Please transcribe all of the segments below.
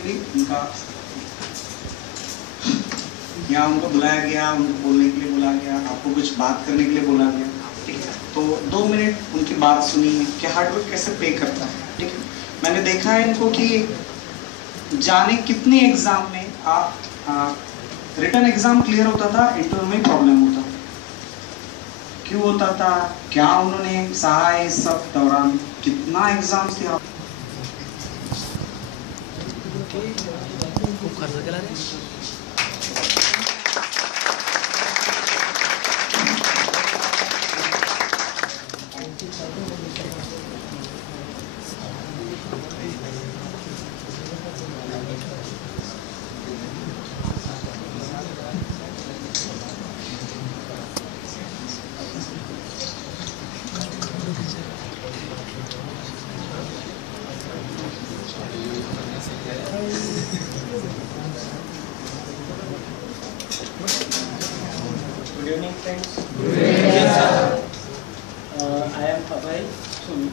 Actually उनका यहाँ उनको बुलाया गया, उनको बोलने के लिए बुलाया गया, आपको कुछ बात करने के लिए बोला गया, ठीक है। तो 2 मिनट उनकी बात सुनी कि हार्डवर्क कैसे पे करता है, ठीक है। मैंने देखा है इनको कि जाने कितने एग्जाम में आप रिटन एग्जाम क्लियर होता था, इंटरव्यू में प्रॉब्लम होता था। क्यों होता था, क्या उन्होंने सहा है इस सब दौरान, कितना एग्जाम थे आप Good evening, friends. Good evening, sir. I am Abhay Sumi.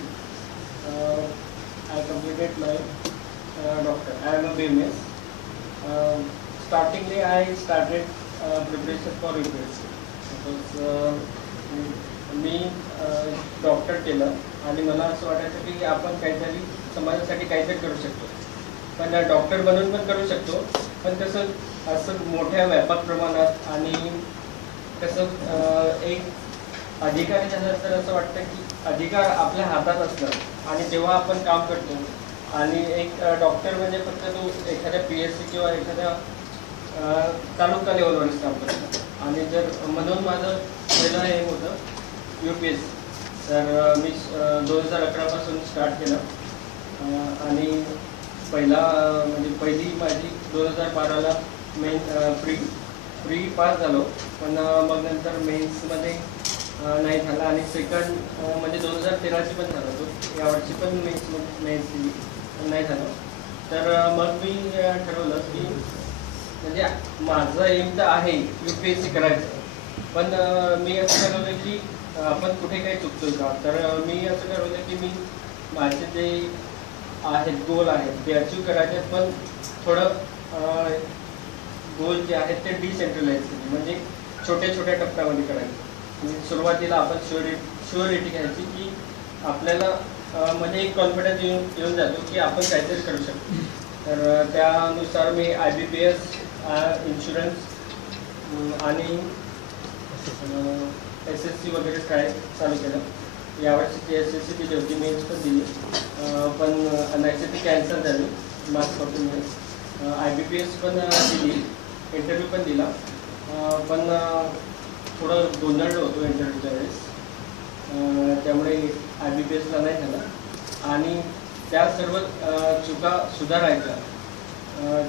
I completed my doctor. I am a BMS. Startingly, I started preparation for UPSC because me doctor केलं आणि मला असं वाटायचं की आपण काहीतरी समाजासाठी काहीतरी करू शकतो, पण डॉक्टर बनून पण करू शकतो, पण कसं असं मोठ्या व्यापक प्रमाणात आणि कसं एक अधिकारी झालं तर असं वाटतं की अधिकार आपल्या हातात असणं आणि जेव्हा आपण काम करतो आणि एक डॉक्टर म्हणजे फक्त तो एखाद्या PSC किंवा एखाद्या तालुका लेवलवरच काम करतो. आणि जर म्हणून माझं पहिलं हे होतं UPSC. तर मी 2011 पासून स्टार्ट केलं आणि म्हणजे पहिली माझी 2012ला मेन प्री पास झालो, पण मग नंतर मेन्समध्ये नाही झालं आणि सेकंड म्हणजे 2013ची पण झालं तो, यावर्षी पण मेन्स नाही झालं. तर मग मी ठरवलं की म्हणजे माझं एम तर आहे UPSC करायचं, पण मी असं ठरवलं की आपण कुठे काही चुकतोय का. तर मी असं ठरवलं की मी माझे जे आहेत गोल आहेत ते अचीव करायचे, पण थोडं गोल जे आहेत ते डिसेंट्रलाइज केले, म्हणजे छोट्या छोट्या टप्प्यामध्ये करायचे. म्हणजे सुरुवातीला आपण शुअरिटी घ्यायची की आपल्याला म्हणजे एक कॉन्फिडन्स येऊन जातो की आपण काहीतरी करू शकतो. तर त्यानुसार मी IBPS इन्शुरन्स आणि SSC वगैरे ट्राय चालू केलं. यावर्षी SSC दिली होती, मेन्स पण दिली, पण अनएक्सपेक्टेड कॅन्सल झाली मार्च 14. IBPS पण दिली, इंटरव्ह्यू पण दिला, पण थोडं गोंधळलो होतो इंटरव्ह्यूच्या वेळेस, त्यामुळे IBPSला नाही झालं. आणि त्या सर्व चुका सुधारायच्या,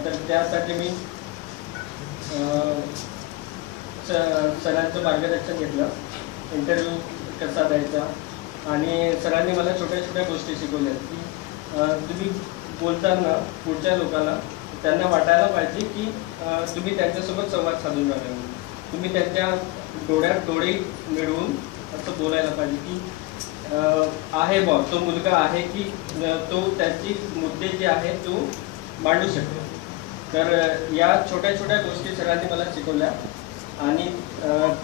तर त्यासाठी मी सरांचं मार्गदर्शन घेतलं, इंटरव्ह्यू कसा द्यायचा. आणि सरांनी मला छोट्या छोट्या गोष्टी शिकवल्या की तुम्ही बोलताना पुढच्या लोकांना त्यांना वाटायला पाहिजे की तुम्ही त्यांच्यासोबत संवाद साधून राहिला, तुम्ही त्यांच्या डोळ्यात डोळे मिळवून असं बोलायला पाहिजे की आहे बा तो मुलगा आहे की तो त्याची मुद्दे जे आहेत तो मांडू शकतो. तर या छोट्या छोट्या गोष्टी सरांनी मला शिकवल्या आणि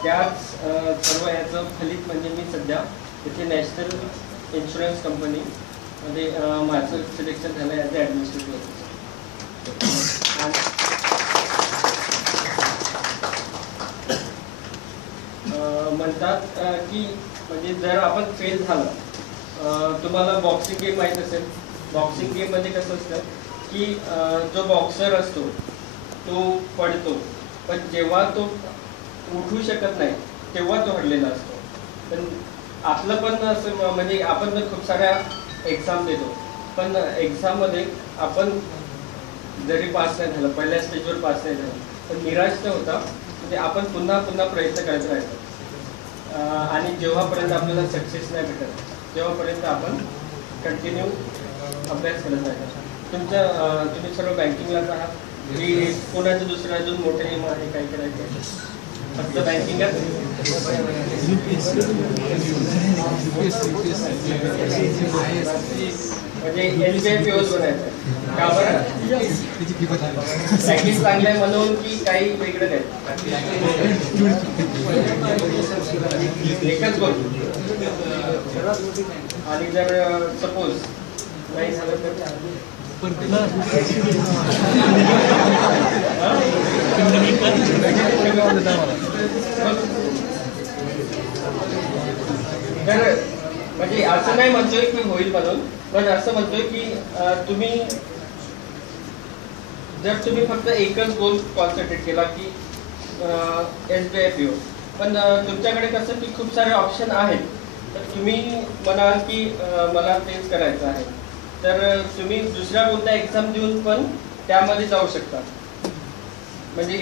त्याच सर्व याचं फलित म्हणजे मी सध्या इथे नॅशनल इन्शुरन्स कंपनीमध्ये माझं सिलेक्शन झालं ॲज अ ॲडमिनिस्ट्रेटिव्ह ऑफिसर. म्हणतात की म्हणजे जर आपण फेल झालं, तुम्हाला बॉक्सिंग गेम माहीत असेल, बॉक्सिंग गेममध्ये कसं असतं की जो बॉक्सर असतो तो पडतो, पण जेव्हा तो उठू शकत नाही तेव्हा तो हरलेला असतो. पण आपलं पण असं म्हणजे आपण पण खूप साऱ्या एक्झाम देतो, पण एक्झाममध्ये आपण जरी पास नाही झालं, पहिल्या स्टेजवर पास नाही झालं, पण निराश न होता म्हणजे आपण पुन्हा पुन्हा प्रयत्न करत राहायचं. आणि जेव्हापर्यंत आपल्याला सक्सेस नाही भेटत तेव्हापर्यंत आपण कंटिन्यू अभ्यास करत राहायचा. तुम्ही सर्व बँकिंगलाच आहात की कोणाचं दुसरं अजून मोठं एम आहे काय करायचं? फक्त बँकिंगच म्हणजे SBI POs बनायचं का बरं? पॅकेज चांगलं आहे म्हणून की काही वेगळं काय? एकच गोष्ट. आणि जर सपोज नाही झालं तर तर म्हणजे असं नाही म्हणतोय की होईल म्हणून, पण असं म्हणतोय की तुम्ही जर तुम्ही फक्त एकच गोल कॉन्सन्ट्रेट केला की SBI PO, पण तुमच्याकडे कसं की खूप सारे ऑप्शन आहेत, तर तुम्ही म्हणाल की मला तेच करायचं आहे, तर तुम्ही दुसऱ्या कोणत्या एक्झाम देऊन पण त्यामध्ये जाऊ शकता. म्हणजे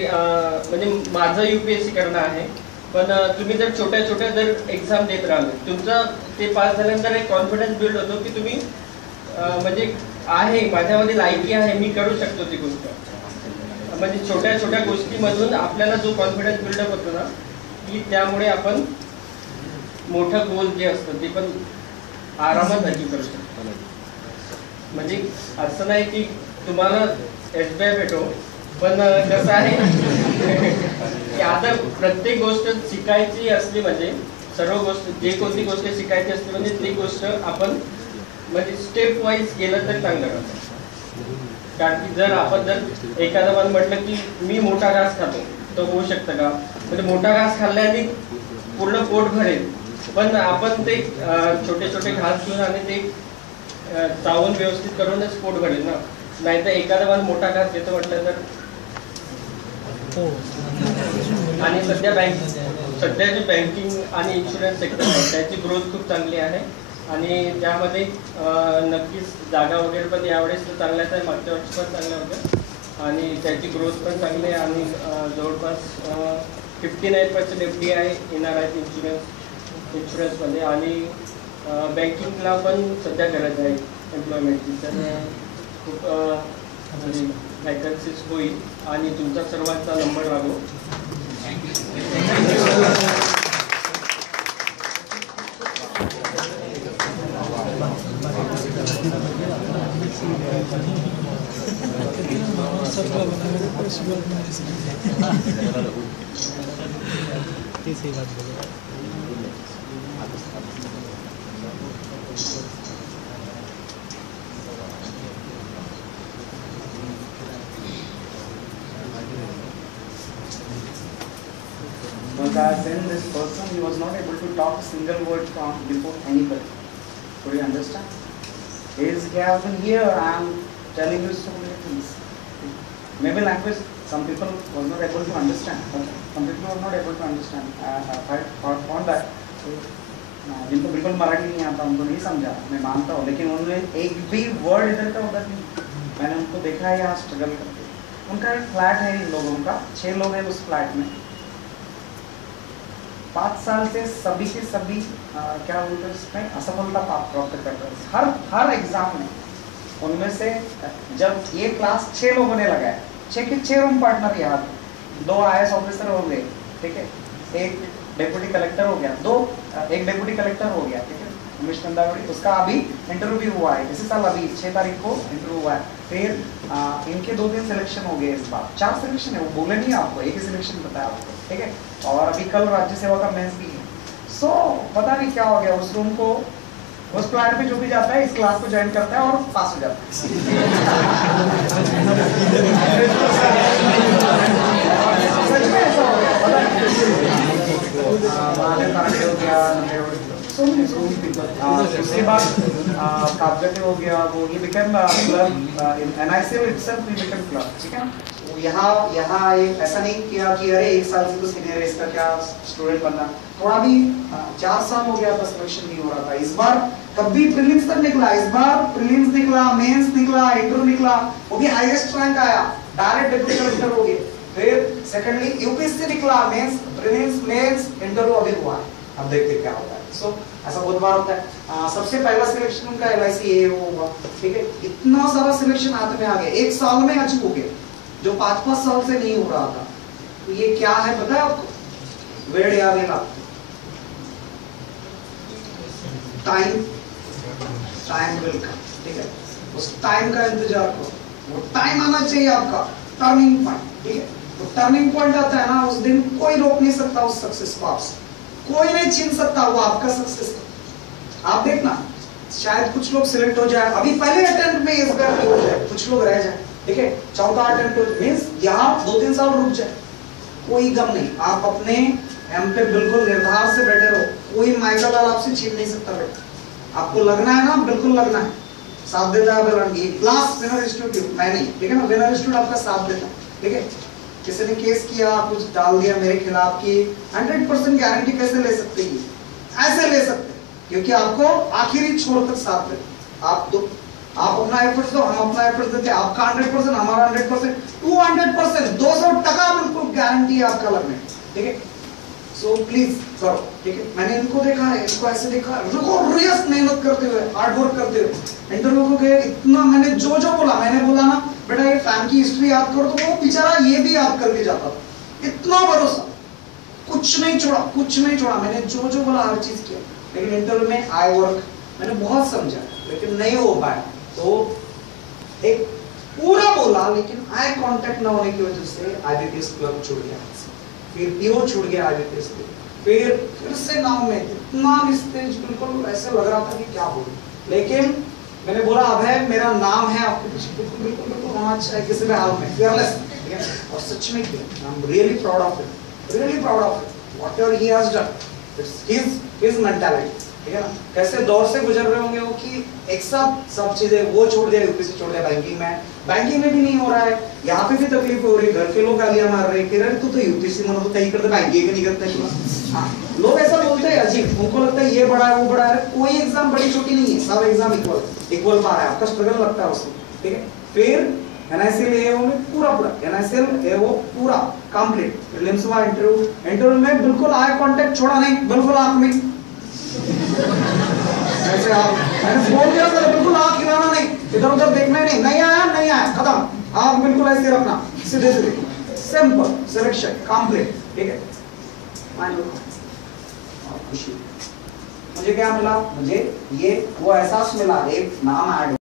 माझं UPSC करणं आहे, पण तुम्ही जर छोट्या छोट्या जर एक्झाम देत राहिले, तुमचं ते पास झाल्यानंतर एक कॉन्फिडन्स बिल्ड होतो की तुम्ही म्हणजे आहे माझ्यामध्ये लायकी आहे, मी करू शकतो ती गोष्ट. म्हणजे छोट्या छोट्या गोष्टीमधून आपल्याला जो कॉन्फिडन्स बिल्डअप होतो ना, की त्यामुळे आपण मोठं गोल जे असतं ते पण आरामात अचीव करू शकतो. म्हणजे असं नाही की तुम्हाला SBI भेटो, पण कसं आहे की आता प्रत्येक गोष्ट शिकायची असली म्हणजे सर्व गोष्ट जे कोणती गोष्ट शिकायची असली म्हणजे ती गोष्ट आपण म्हणजे स्टेप वाईज गेलं तर चांगलं राहतं. कारण की जर एखादा मन म्हटलं की मी मोठा घास खातो तर होऊ शकतं का? म्हणजे मोठा घास खाल्ल्याने पूर्ण पोट भरेल, पण आपण ते छोटे छोटे घास घेऊन आणि ते चावून व्यवस्थित करूनच पोट भरेल ना. नाहीतर एखादा मन मोठा घास घेतो म्हटलं तर. आणि सध्या जे बँकिंग आणि इन्शुरन्स सेक्टर आहे त्याची ग्रोथ खूप चांगली आहे आणि त्यामध्ये नक्कीच जागा वगैरे पण यावेळेस तर चांगल्याच आहे, मागच्या वर्षी पण चांगल्या होत्या आणि त्याची ग्रोथ पण चांगली आहे आणि जवळपास 59% FDI येणार आहेत इन्शुरन्समध्ये आणि बँकिंगला पण सध्या गरज आहे एम्प्लॉयमेंटची. तर खूप म्हणजे वॅकन्सीज होईल आणि तुमचा सर्वांचा नंबर लागो. Then this person, he was not able to talk a single word from before anybody. Could you understand? His gap in here, I am telling you so many things. Maybe language, some people was not able to understand. But some people were not able to understand. I found that जिनको बिल्कुल मराठी नहीं आता उनको नहीं समझा, मैं मानता हूँ, लेकिन उन्होंने एक भी वर्ड इधर का उधर नहीं. मैंने उनको देखा है यहाँ स्ट्रगल करते. उनका एक फ्लैट है इन लोगों का, 6 लोग हैं उस फ्लैट में. 5 साल से सभी के सभी क्या बोलते हैं इसमें असफलता प्राप्त कर रहे हैं हर एग्जाम में. उनमें से जब ये क्लास 6 लोगों ने लगाया, 6 के 6 रूम पार्टनर यहाँ थे. 2 IAS ऑफिसर हो गए, ठीक है, एक डेप्यूटी कलेक्टर हो गया, एक डेप्यूटी कलेक्टर हो गया, ठीक है, उमेश नंदावड़ी, उसका अभी इंटरव्यू हुआ है इसी साल, अभी 6 तारीख को इंटरव्यू हुआ है. फिर इनके 2-3 सिलेक्शन हो गए, इस बार 4 सिलेक्शन है, वो बोले नहीं आपको, एक ही सिलेक्शन बताया आपको, ठीक है. और अभी कल राज्य सेवा का मेंस भी है. सो पता नहीं क्या हो गया उस रूम को, उस फ्लैट पे जो भी जाता है इस क्लास को ज्वाइन करता है और पास हो जाता है. सच में ऐसा हो गया, पता नहीं. हो गया, उसके बाद कागजते हो गया, वो ये become club in NICL itself we became club, ठीक है. यहाँ ऐसा नहीं किया कि अरे 1 साल से तो सीनियर है, इसका क्या स्टूडेंट बनना. थोड़ा भी 4 साल हो गया था, सिलेक्शन नहीं हो रहा था. इस बार कभी प्रीलिम्स तक निकला, इस बार प्रीलिम्स निकला, मेंस निकला, इंटरव्यू निकला, वो भी हाईएस्ट रैंक आया, डायरेक्ट डिप्टी कलेक्टर हो गए. फिर सेकेंडली UPSC निकला, मेंस, प्रीलिम्स, मेंस, इंटरव्यू अभी हुआ है. अब देखते क्या होता है. सो ऐसा बहुत बार होता है. सबसे पहला सिलेक्शन उनका LIC ये होगा, ठीक है. इतना सारा सिलेक्शन हाथ में आ गया, 1 साल में अचीव हो गया, जो 5-5 साल से नहीं हो रहा था. तो ये क्या है पता है आपको? वेळ यावी लागते. टाइम विल कम, ठीक है, उस टाइम का इंतजार करो. वो टाइम आना चाहिए आपका, टर्निंग पॉइंट, ठीक है. तो टर्निंग पॉइंट आता है ना, उस दिन कोई रोक नहीं सकता उस सक्सेस को आपसे, कोई नहीं छीन सकता वो आपका सक्सेस. आप देखना, शायद कुछ लोग सिलेक्ट हो जाए अभी पहले अटेम्प्ट में, इस बार हो जाए, कुछ लोग रह जाए, ठीक है, चौथा अटेम्प्ट मींस यहाँ 2-3 साल रुक जाए, कोई गम नहीं. आप अपने एम पे बिल्कुल निर्धार से बैठे रहो, कोई माइकल लाल आपसे छीन नहीं सकता. बेटा आपको लगना है ना, बिल्कुल लगना है. साथ देता है बेलंगी क्लास विनर इंस्टीट्यूट, मैं नहीं, ठीक है ना, विनर इंस्टीट्यूट आपका साथ देता है, ठीक है. किसी ने केस किया, कुछ डाल दिया मेरे खिलाफ की 100% गारंटी कैसे ले सकते हैं? ऐसे ले सकते हैं, क्योंकि आपको आखिरी छोर तक साथ देते. आप अपना एफर्ट्स दो, हम अपना एफर्ट्स देते हैं. आपका 100%, हमारा 100%, 200%, 200% बिल्कुल गारंटी है आपका लगने, ठीक है. सो प्लीज करो, ठीक है. मैंने इनको देखा है, इनको ऐसे देखा है, रिगोरियस मेहनत करते हुए, हार्ड वर्क करते हुए इंटरव्यू को गए. इतना मैंने जो बोला, मैंने बोला ना बेटा ये फैन की हिस्ट्री याद करो, तो वो बेचारा ये भी याद करके जाता था. इतना भरोसा, कुछ नहीं छोड़ा. मैंने जो बोला हर चीज किया. लेकिन इंटरव्यू में आई वर्क, मैंने बहुत समझा, लेकिन नहीं हो पाया. तो एक पूरा बोला, लेकिन आई कांटेक्ट न होने की वजह से आईबीपीएस क्लब छूट गया, फिर पीओ छूट गया आईबीपीएस से, फिर से नाम में इतना स्टेज बिल्कुल ऐसे लग रहा था कि क्या बोलूं. लेकिन मैंने बोला अभय मेरा नाम है आपके पीछे, बिल्कुल होना चाहिए किसी भी हाल में, फियरलेस, ठीक है. और सच में किया. I am really proud of it, whatever he has done, it's his mentality, ठीक है ना. कैसे दौर से गुजर रहे होंगे वो, कि एक साथ सब चीजें वो छोड़ दिया, यूपीएससी छोड़ दिया, बैंकिंग में भी नहीं हो रहा है, यहाँ पे भी तकलीफ हो रही है, घर के लोग गालियां मार रहे हैं कि अरे तू तो यूपीएससी में तो कहीं करते, बैंकिंग नहीं करता. हाँ, लोग ऐसा बोलते हैं अजीब, उनको लगता है ये बड़ा है वो बड़ा है. कोई एग्जाम बड़ी छोटी नहीं है, सब एग्जाम इक्वल पा रहा है. आपका स्ट्रगल लगता है उसमें, ठीक है. फिर एनआईसीएल एओ में पूरा एनआईसीएल एओ पूरा कंप्लीट. प्रीलिम्स हुआ, इंटरव्यू में बिल्कुल आई कांटेक्ट छोड़ा नहीं, बिल्कुल आंख में ऐसे आप, मैंने फोन किया था, बिल्कुल आंख हिलाना नहीं, इधर उधर देखना ही नहीं आया खत्म. आप बिल्कुल ऐसे रखना, सीधे सिंपल सिलेक्शन कंप्लीट, ठीक है. मान लो खुशी, मुझे क्या मिला, मुझे ये वो एहसास मिला, एक नाम ऐड